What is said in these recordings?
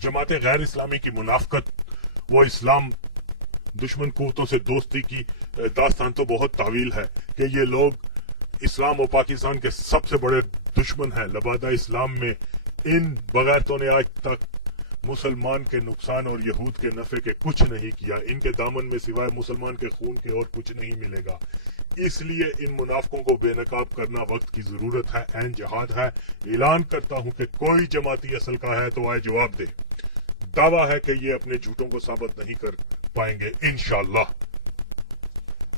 जमात गैर इस्लामी की मुनाफकत, वो इस्लाम दुश्मन कुव्वतों से दोस्ती की दास्तान तो बहुत तावील है कि ये लोग इस्लाम और पाकिस्तान के सबसे बड़े दुश्मन हैं। लबादा इस्लाम में इन बगैरतों ने आज तक मुसलमान के नुकसान और यहूद के नफे के कुछ नहीं किया। इनके दामन में सिवाय मुसलमान के खून के और कुछ नहीं मिलेगा। इसलिए इन मुनाफकों को बेनकाब करना वक्त की जरूरत है, ऐन जहाद है। ऐलान करता हूं कि कोई जमाती असल का है तो आए जवाब दे। दावा है कि ये अपने झूठों को साबित नहीं कर पाएंगे इंशाअल्लाह।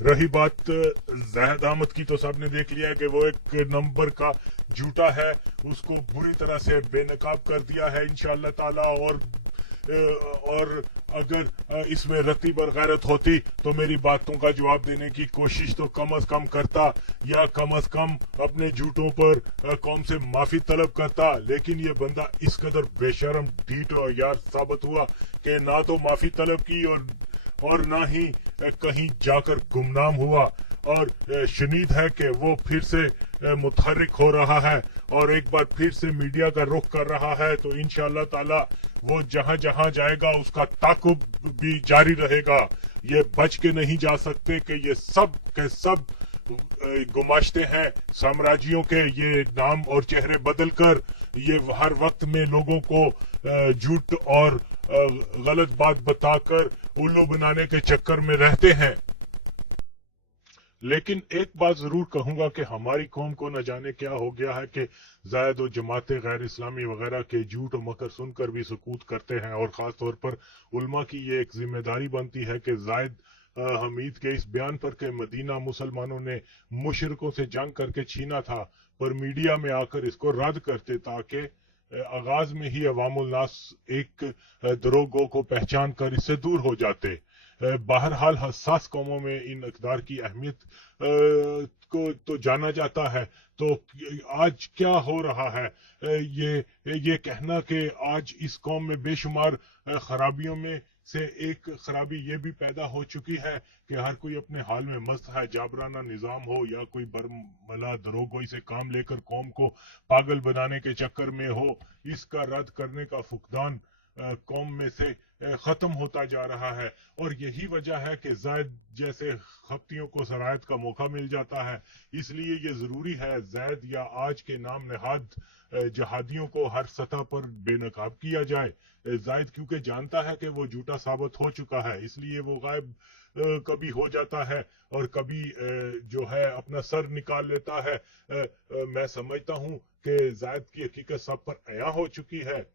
रही बात ज़ाहिद अहमद की, तो सबने देख लिया कि वो एक नंबर का झूठा है, उसको बुरी तरह से बेनकाब कर दिया है इंशाअल्लाह ताला। और अगर इसमें रत्ती बरगैरत होती तो मेरी बातों का जवाब देने की कोशिश तो कम अज कम करता, या कम अज कम अपने झूठों पर कौम से माफी तलब करता। लेकिन ये बंदा इस कदर बेशरम ढीठ और यार साबित हुआ कि ना तो माफी तलब की और ना ही कहीं जाकर गुमनाम हुआ। और शनीद है कि वो फिर से मुतहर्रिक हो रहा है और एक बार फिर से मीडिया का रुख कर रहा है। तो इंशाअल्लाह ताला वो जहां जहां जाएगा उसका ताकुब भी जारी रहेगा। ये बच के नहीं जा सकते कि ये सब के सब गुमाश्ते हैं साम्राज्यों के। ये नाम और चेहरे बदल कर ये हर वक्त में लोगों को झूठ और गलत बात बताकर उल्लू बनाने के चक्कर में रहते हैं। लेकिन एक बात जरूर कहूंगा कि हमारी कौम को न जाने क्या हो गया है कि जायद और जमात गैर इस्लामी वगैरह के झूठ और मकर सुनकर भी सुकूत करते हैं। और खास तौर पर उल्मा की ये एक जिम्मेदारी बनती है कि जायद हमीद के इस बयान पर कि मदीना मुसलमानों ने मुशरिकों से जंग करके छीना था, पर मीडिया में आकर इसको रद्द करते ताकि आगाज में ही अवामुल नास एक दरोगों को पहचान कर इससे दूर हो जाते। बहरहाल हसास कौमों में इन इक़दार की अहमियत को तो जाना जाता है। तो आज क्या हो रहा है, ये कहना कि आज इस कौम में बेशुमार खराबियों में से एक खराबी ये भी पैदा हो चुकी है कि हर कोई अपने हाल में मस्त है। जाबराना निजाम हो या कोई बरमला दरोगोई से काम लेकर कौम को पागल बनाने के चक्कर में हो, इसका रद्द करने का फुकदान कौम में से खत्म होता जा रहा है। और यही वजह है कि ज़ैद जैसे खप्तियों को सरायत का मौका मिल जाता है। इसलिए ये जरूरी है ज़ैद या आज के नाम नहाद जहादियों को हर सतह पर बेनकाब किया जाए। ज़ैद क्योंकि जानता है कि वो झूठा साबित हो चुका है, इसलिए वो गायब कभी हो जाता है और कभी जो है अपना सर निकाल लेता है। मैं समझता हूँ कि ज़ैद की हकीकत सब पर अया हो चुकी है।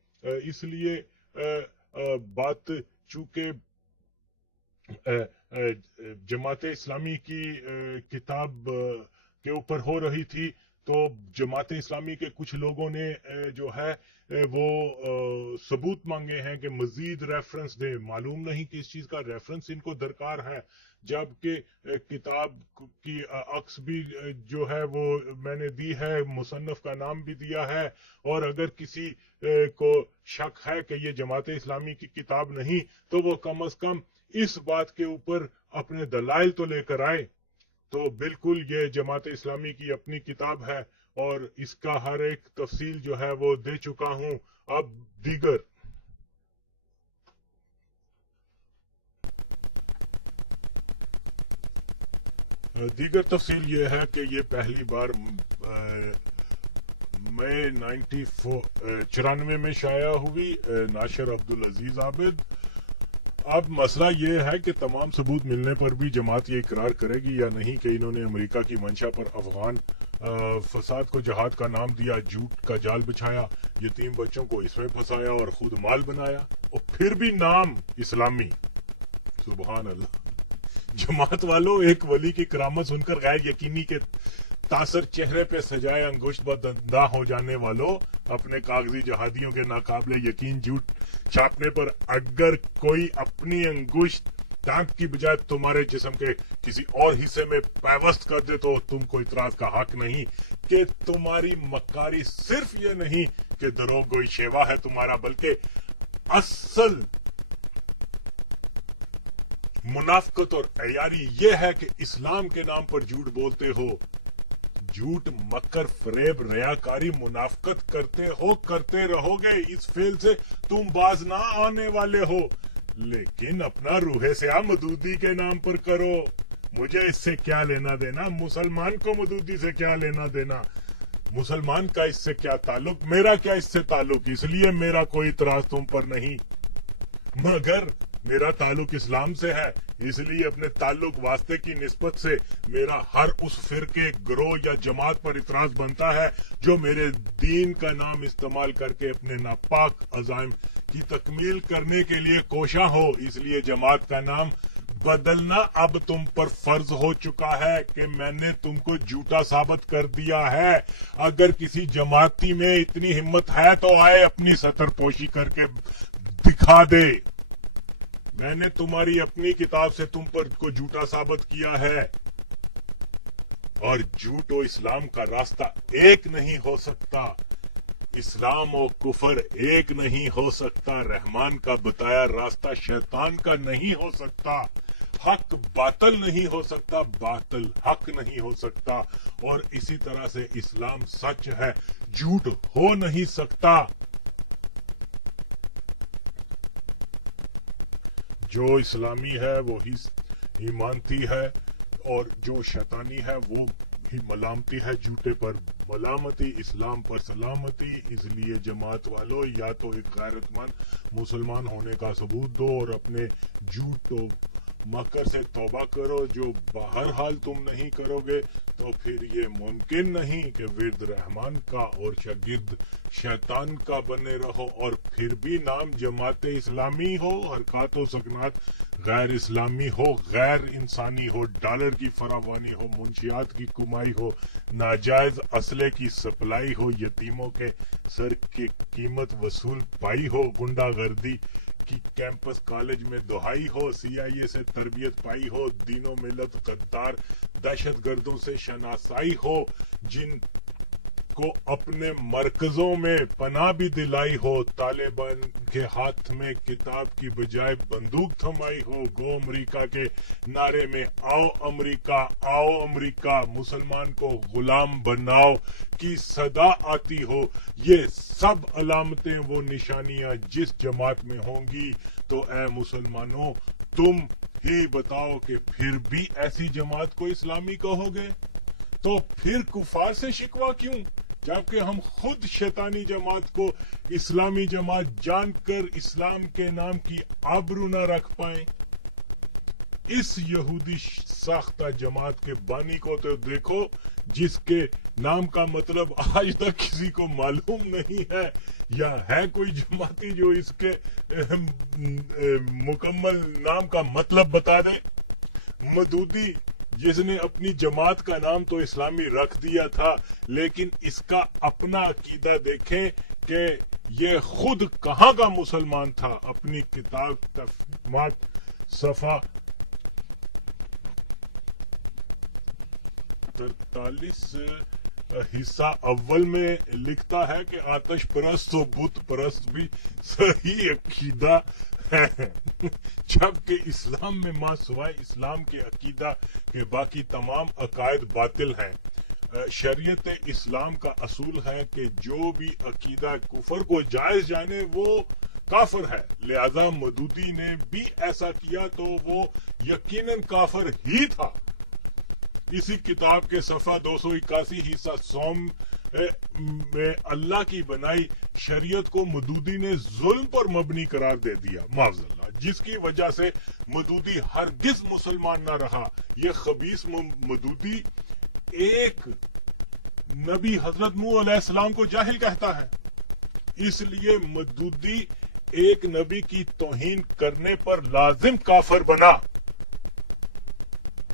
इसलिए बात चूंकि जमात इस्लामी की किताब के ऊपर हो रही थी, तो जमात इस्लामी के कुछ लोगों ने जो है वो सबूत मांगे हैं कि मजीद रेफरेंस दे। मालूम नहीं किस चीज का रेफरेंस इनको दरकार है, जबकि किताब की अक्स भी जो है वो मैंने दी है, मुसन्नफ का नाम भी दिया है। और अगर किसी को शक है कि ये जमात इस्लामी की किताब नहीं, तो वो कम अज कम इस बात के ऊपर अपने दलाइल तो लेकर आए। तो बिल्कुल ये जमात इस्लामी की अपनी किताब है और इसका हर एक तफसील जो है वो दे चुका हूं। अब दीगर तफसील ये है कि ये पहली बार मई 94 में शाया हुई, नाशर अब्दुल अजीज आबिद। अब मसला ये है कि तमाम सबूत मिलने पर भी जमात ये इकरार करेगी या नहीं कि इन्होंने अमेरिका की मंशा पर अफगान फसाद को जहाद का नाम दिया, झूठ का जाल बिछाया, यतीम बच्चों को इसमें फंसाया और खुद माल बनाया, और फिर भी नाम इस्लामी। सुबहान अल्लाह। जमात वालों, एक वली की करामत सुनकर गैर यकीनी के तासर चेहरे पे सजाए अंगुश्त बदंदा हो जाने वालों, अपने कागजी जहादियों के नाकाबिले यकीन झूठ छापने पर अगर कोई अपनी अंगुश्त दांत की बजाय तुम्हारे जिस्म के किसी और हिस्से में पैवस्त कर दे, तो तुमको इतराज का हक नहीं कि तुम्हारी मक्कारी सिर्फ ये नहीं कि दरोगोई शेवा है तुम्हारा, बल्कि असल मुनाफकत और अयारी ये है कि इस्लाम के नाम पर झूठ बोलते हो, جھوٹ مکر فریب ریاکاری منافقت کرتے رہو گے. اس فیل سے تم باز نہ آنے والے ہو. لیکن اپنا روح سیاہ مودودی کے نام پر کرو. مجھے اس سے کیا لینا دینا؟ مسلمان کو مودودی سے کیا لینا دینا؟ مسلمان کا اس سے کیا تعلق؟ میرا کیا اس سے تعلق؟ اس لیے میرا کوئی اعتراض تم پر نہیں، مگر میرا تعلق اسلام سے ہے. اس لیے اپنے تعلق واسطے کی نسبت سے میرا ہر اس فرقے، گروہ یا جماعت پر اعتراض بنتا ہے جو میرے دین کا نام استعمال کر کے اپنے ناپاک عزائم کی تکمیل کرنے کے لیے کوشاں ہو. اس لیے جماعت کا نام بدلنا اب تم پر فرض ہو چکا ہے کہ میں نے تم کو جھوٹا ثابت کر دیا ہے. اگر کسی جماعتی میں اتنی ہمت ہے تو آئے اپنی سطر پوشی کر کے دکھا دے. میں نے تمہاری اپنی کتاب سے تم پر کو جھوٹا ثابت کیا ہے. اور جھوٹ و اسلام کا راستہ ایک نہیں ہو سکتا. اسلام و کفر ایک نہیں ہو سکتا. رحمان کا بتایا راستہ شیطان کا نہیں ہو سکتا. حق باطل نہیں ہو سکتا، باطل حق نہیں ہو سکتا. اور اسی طرح سے اسلام سچ ہے، جھوٹ ہو نہیں سکتا. جو اسلامی ہے وہی ایمانتی ہے، اور جو شیطانی ہے وہ ہی ملامتی ہے. جھوٹے پر ملامتی، اسلام پر سلامتی. اس لیے جماعت والوں یا تو ایک غیرت مند مسلمان ہونے کا ثبوت دو اور اپنے جھوٹ و مکر سے توبہ کرو. جو بہر حال تم نہیں کرو گے تو پھر یہ ممکن نہیں کہ ورد رحمان کا اور شاگرد شیطان کا بنے رہو، اور پھر بھی نام جماعت اسلامی ہو، حرکات و سکنات غیر اسلامی ہو، غیر انسانی ہو، ڈالر کی فراوانی ہو، منشیات کی کمائی ہو، ناجائز اسلحے کی سپلائی ہو، یتیموں کے سر کی قیمت وصول پائی ہو، گنڈا گردی کی کیمپس کالج میں دہائی ہو، CIA سے تربیت پائی ہو، دین و ملت غدار دہشت گردوں سے شناسائی ہو، جن کو اپنے مرکزوں میں پناہ بھی دلائی ہو، طالبان کے ہاتھ میں کتاب کی بجائے بندوق تھمائی ہو، گو امریکہ کے نعرے میں آؤ امریکہ آؤ امریکہ، مسلمان کو غلام بناؤ کی صدا آتی ہو. یہ سب علامتیں وہ نشانیاں جس جماعت میں ہوں گی تو اے مسلمانوں تم ہی بتاؤ کہ پھر بھی ایسی جماعت کو اسلامی کہو گے؟ تو پھر کفار سے شکوہ کیوں، جبکہ ہم خود شیطانی جماعت کو اسلامی جماعت جان کر اسلام کے نام کی آبرو نہ رکھ پائیں؟ اس یہودی ساختہ جماعت کے بانی کو تو دیکھو، جس کے نام کا مطلب آج تک کسی کو معلوم نہیں ہے، یا ہے کوئی جماعتی جو اس کے مکمل نام کا مطلب بتا دے؟ مودودی جس نے اپنی جماعت کا نام تو اسلامی رکھ دیا تھا، لیکن اس کا اپنا عقیدہ دیکھیں کہ یہ خود کہاں کا مسلمان تھا. اپنی کتاب تفہیمات صفحہ 43 حصہ اول میں لکھتا ہے کہ آتش پرست و بت پرست بھی صحیح عقیدہ ہے، جبکہ اسلام میں ماں سوائے اسلام کے عقیدہ کے باقی تمام عقائد باطل ہیں. شریعت اسلام کا اصول ہے کہ جو بھی عقیدہ کفر کو جائز جانے وہ کافر ہے. لہذا مودودی نے بھی ایسا کیا تو وہ یقیناً کافر ہی تھا. اسی کتاب کے صفحہ 281 حصہ سوم میں اللہ کی بنائی شریعت کو مودودی نے ظلم پر مبنی قرار دے دیا، معاذ اللہ، جس کی وجہ سے مودودی ہرگز مسلمان نہ رہا. یہ خبیث مودودی ایک نبی حضرت نوح علیہ السلام کو جاہل کہتا ہے. اس لیے مودودی ایک نبی کی توہین کرنے پر لازم کافر بنا.